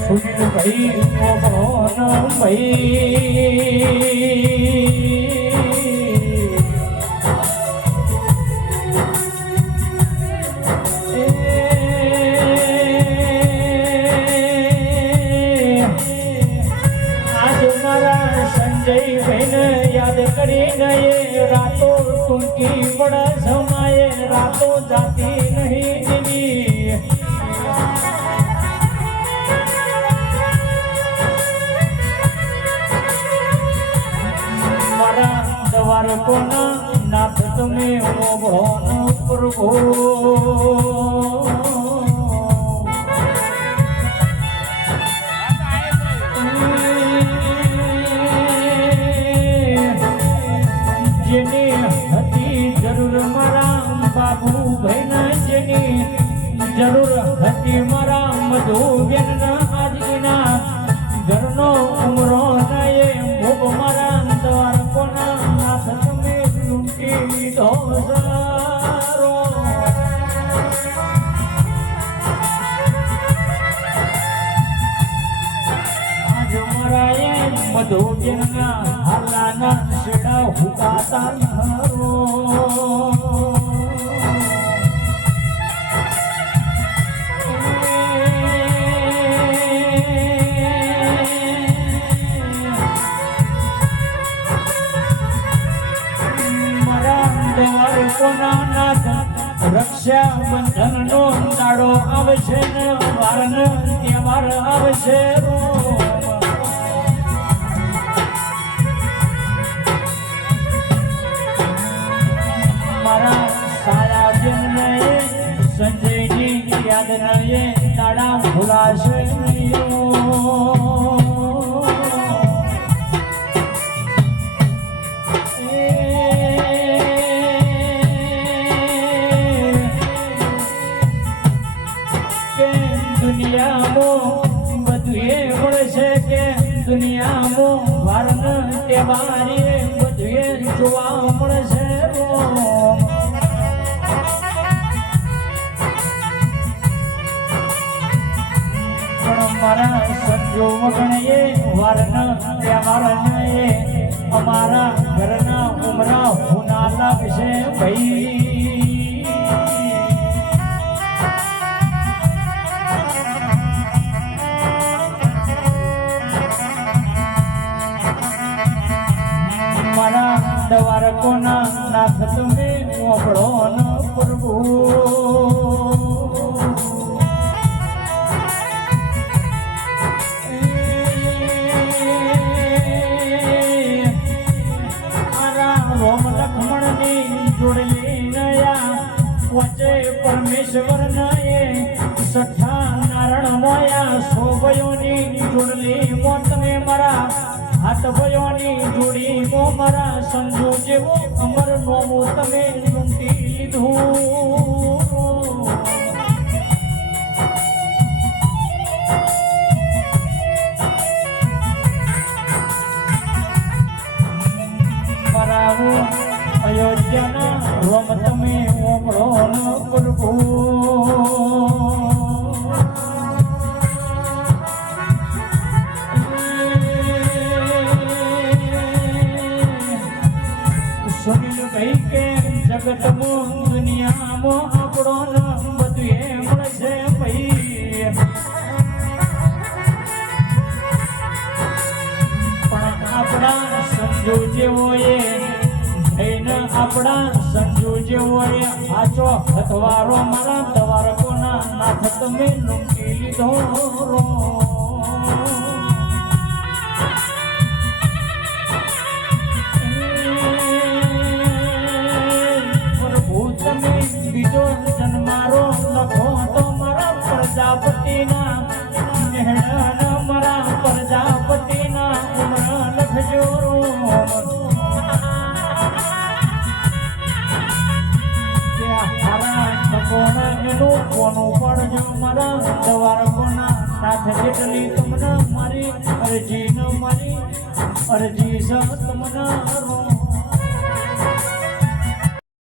સુનિલ ભાઈ મોહન આજ મારા સંજય ભાઈને યાદ કરીને રાતો ટૂંકી પડા સમાયે રાતો જાતી નહીં જીવી દ્વારકોના નાથ તમે મોહન પ્રભુ જેની હતી જરૂર મારા બાબુ ભાઈ જેની જરૂર હતી મારા મધુ બેન આજના ઘરનો ઉમરો નયે ભોગ મારા દ્વારકોના નાથ તમે લૂંટી લીધો સારો આજ મારા એ મધુ બેનના હાલાના શેડા હુકાતા નરો રક્ષા બંધન નો દાડો આવશે ને વાર ને તહેવાર આવશે મારા સારા બેન ને સંજયની યાદ ને દાડા ભૂલાશે નહીં દુનિયામાં બધું એ મળશે કે દુનિયામાં વારન તહેવારે બધું એ જોવા મળશે પણ મારા સંજો વગણે વારન તહેવાર અમારા ઘરના ઉમરા હોના લાગશે ભાઈ દ્વારકોના નાથ તમે ઓપડો ન પ્રભુ રોમ લક્ષ્મણની જોડલી નયા વચ્ચે પરમેશ્વર નયે સઠ્ઠા નારાયણ મોયા શોભયોની જોડલી મો તમે મારા હાથ ભયોની જોડી મો મારા સંજુ જેવો અમર નોમો તમે લૂંટી લીધું મરાવો અયોધ્યાના રોમ તમે ઓમળો ન પ્રભુ જગતમાં દુનિયામાં આપણો બધું એ મળશે ભાઈ પણ આપણા સંજુ જેવો એ થઈને આપણા સંજુ જેવો એ આચો હથવારો મારા દ્વારકોના નાથ તમે લૂંટી લીધો રો બીજો જન્મારો લખો તો મારા પ્રજાપતિના મહેણા મારા પ્રજાપતિના માનું કોનું પડજો મારા દ્વારકોના નાથ જેટલી તમને મારી અરજી ન મારી અરજી સત તમને